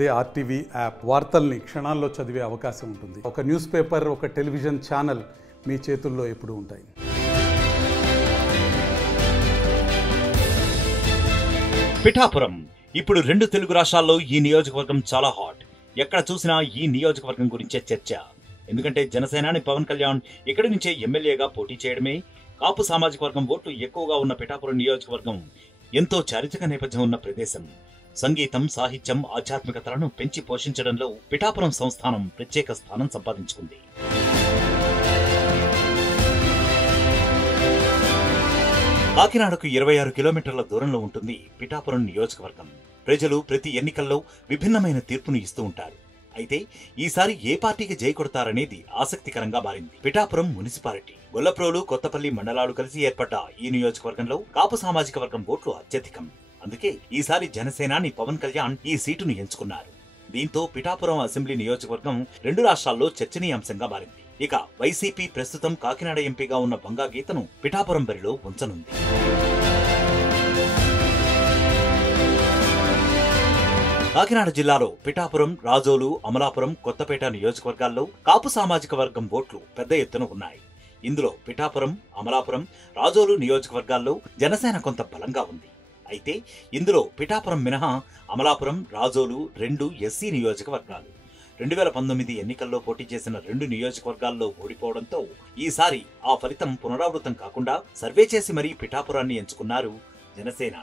అదే RTV app వార్తల్ని క్షణాల్లో చదివే అవకాశం ఉంటుంది. ఒక న్యూస్ పేపర్, ఒక టెలివిజన్ ఛానల్ మీ చేతుల్లో ఎప్పుడూ ఉంటాయి. పిఠాపురం ఇప్పుడు 2 తెలుగు రాష్ట్రాల్లో ఈ నియోజకవర్గం చాలా హాట్. ఎక్కడ చూసినా ఈ నియోజకవర్గం గురించే చర్చ. ఎందుకంటే జనసేనాని పవన్ కళ్యాణ్ ఇక్కడి నుంచే ఎమ్మెల్యేగా పోటీ చేయడమే. కాపు సామాజిక వర్గం ఓట్లు ఎక్కువగా ఉన్న పిఠాపురం నియోజకవర్గం ఎంతో చారిత్రక నేపథ్యం ఉన్న ప్రదేశం. సంగీతం, సాహిత్యం, ఆధ్యాత్మికతలను పెంచి పోషించడంలో పిఠాపురం సంస్థానం ప్రత్యేక స్థానం సంపాదించుకుంది. కాకినాడకు 26 కిలోమీటర్ల దూరంలో ఉంటుంది పిఠాపురం నియోజకవర్గం. ప్రజలు ప్రతి ఎన్నికల్లో విభిన్నమైన తీర్పును ఇస్తూ ఉంటారు. అయితే ఈసారి ఏ పార్టీకి జై కొడతారనేది ఆసక్తికరంగా మారింది. పిఠాపురం మున్సిపాలిటీ, గొల్లప్రోలు, కొత్తపల్లి మండలాలు కలిసి ఏర్పడ్డ ఈ నియోజకవర్గంలో కాపు సామాజిక వర్గం ఓట్లు అత్యధికం. అందుకే ఈసారి జనసేనాని పవన్ కళ్యాణ్ ఈ సీటును ఎంచుకున్నారు. దీంతో పిఠాపురం అసెంబ్లీ నియోజకవర్గం 2 రాష్ట్రాల్లో చర్చనీయాంశంగా మారింది. ఇక వైసీపీ ప్రస్తుతం కాకినాడ ఎంపీగా ఉన్న బంగా గీతను పిఠాపురం బరిలో ఉంచనుంది. కాకినాడ జిల్లాలో పిఠాపురం, రాజోలు, అమలాపురం, కొత్తపేట నియోజకవర్గాల్లో కాపు సామాజిక వర్గం ఓట్లు పెద్ద ఎత్తున ఉన్నాయి. ఇందులో పిఠాపురం, అమలాపురం, రాజోలు నియోజకవర్గాల్లో జనసేన కొంత బలంగా ఉంది. అయితే ఇందులో పిఠాపురం మినహా అమలాపురం, రాజోలు 2 ఎస్సీ నియోజకవర్గాలు. 2019 ఎన్నికల్లో పోటీ చేసిన 2 నియోజకవర్గాల్లో ఓడిపోవడంతో ఈసారి ఆ ఫలితం పునరావృతం కాకుండా సర్వే చేసి మరీ పిఠాపురాన్ని ఎంచుకున్నారు జనసేన.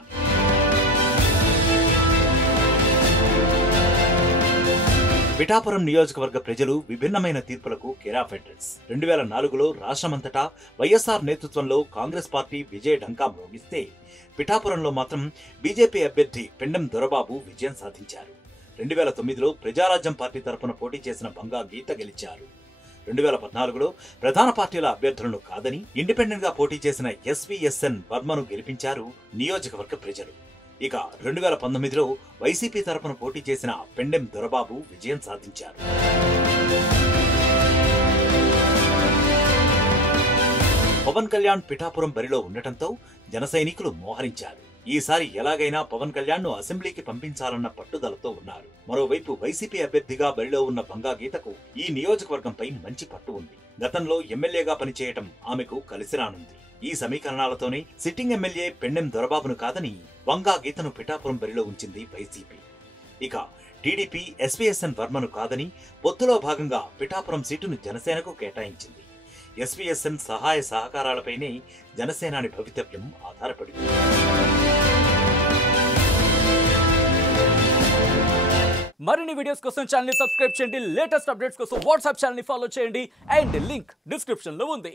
పిఠాపురం నియోజకవర్గ ప్రజలు విభిన్నమైన తీర్పులకు కేరాఫ్ అడ్రస్. 2004లో రాష్ట్రమంతటా వైఎస్ఆర్ నేతృత్వంలో కాంగ్రెస్ పార్టీ విజయ ఢంకా మోగిస్తే పిఠాపురంలో మాత్రం బీజేపీ అభ్యర్థి పెండెం దొరబాబు విజయం సాధించారు. 2009లో ప్రజారాజ్యం పార్టీ తరపున పోటీ చేసిన బంగా గీత గెలిచారు. 2014లో ప్రధాన పార్టీల అభ్యర్థులను కాదని ఇండిపెండెంట్ గా పోటీ చేసిన ఎస్వీఎస్ఎన్ వర్మను గెలిపించారు నియోజకవర్గ ప్రజలు. ఇక 2019లో వైసీపీ తరపున పోటీ చేసిన పెండెం దొరబాబు విజయం సాధించారు. పవన్ కళ్యాణ్ పిఠాపురం బరిలో ఉండటంతో జన సైనికులు మోహరించారు. ఈసారి ఎలాగైనా పవన్ కళ్యాణ్ ను అసెంబ్లీకి పంపించాలన్న పట్టుదలతో ఉన్నారు. మరోవైపు వైసీపీ అభ్యర్థిగా బరిలో ఉన్న బంగా గీతకు ఈ నియోజకవర్గంపై మంచి పట్టు ఉంది. గతంలో ఎమ్మెల్యేగా పనిచేయటం ఆమెకు కలిసి రానుంది. ఈ సమీకరణాలతోనే సిట్టింగ్ ఎమ్మెల్యే పెండెం దొరబాబును కాదని బంగా గీతను పిఠాపురం బరిలో ఉంచింది వైసీపీ. ఇక టీడీపీ ఎస్వీఎస్ఎన్ వర్మను కాదని పొత్తులో భాగంగా పిఠాపురం సీటును జనసేనకు కేటాయించింది. ఎస్వీఎస్ఎన్ సహాయ సహకారాలపైనే జనసేనాని భవితవ్యం ఆధారపడింది. మరిన్ని వీడియోస్ కోసం ఛానల్ ని సబ్స్క్రైబ్ చేయండి. లేటెస్ట్ అప్డేట్స్ కోసం వాట్సాప్ ఛానల్ ని ఫాలో చేయండి. అండ్ లింక్ డిస్క్రిప్షన్ లో ఉంది.